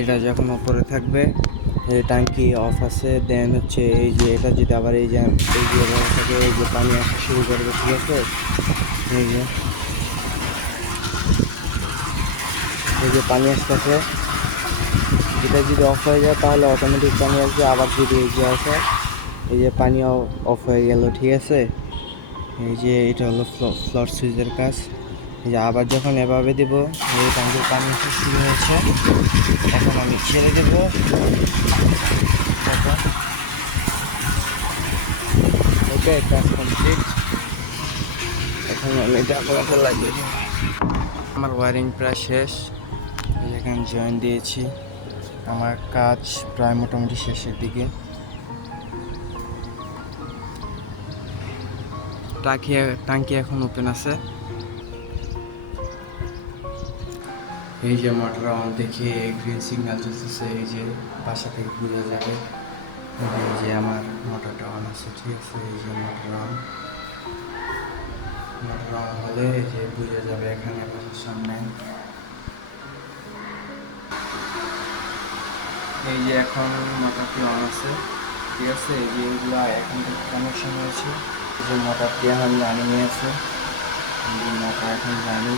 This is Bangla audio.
এটা যখন উপরে থাকবে এই ট্যাঙ্কি অফ আছে, দেন হচ্ছে এই যে এটা যদি আবার এই যে এভাবে থাকে, এই যে পানি আসা শুরু করবে, ঠিক আছে। এই যে পানি আসতেছে, এটা যদি অফ হয়ে যায় তাহলে অটোমেটিক পানি আসবে। আবার যদি এই যে আসে, এই যে পানি অফ হয়ে গেল, ঠিক আছে। এই যে এটা হলো ফ্লোর সুইচের কাজ। এই যে আবার যখন এভাবে দেব, এই ট্যাঙ্কির পানি আসা শুরু হয়েছে, এখন আমি ছেড়ে দেব। ওকে, কাজ কমপ্লিট। এখন আমি এটা আপনাকে লাগিয়ে দেব। আমার ওয়ারিং প্রায় শেষ। এখানে জয়েন দিয়েছি, আমার কাজ প্রায় মোটামুটি শেষের দিকে। টাঙ্কি এখন ওপেন আছে। এই যে মোটর অন দেখে গ্রিন সিগন্যাল চলতেছে, এই যে বাসা থেকে বোঝা যাবে। এই যে আমার মোটরটা অন আছে, ঠিক আছে। এই যে মোটর অন হলে এই যে বোঝা যাবে এখানে বাসার সামনে। এই যে এখন মোটরটি অন আছে, ঠিক আছে। এই যে এগুলো এখন থেকে কানেকশন হয়েছে। এই যে মোটরটি এখন জানি নিয়েছে, মোটর এখন জানি।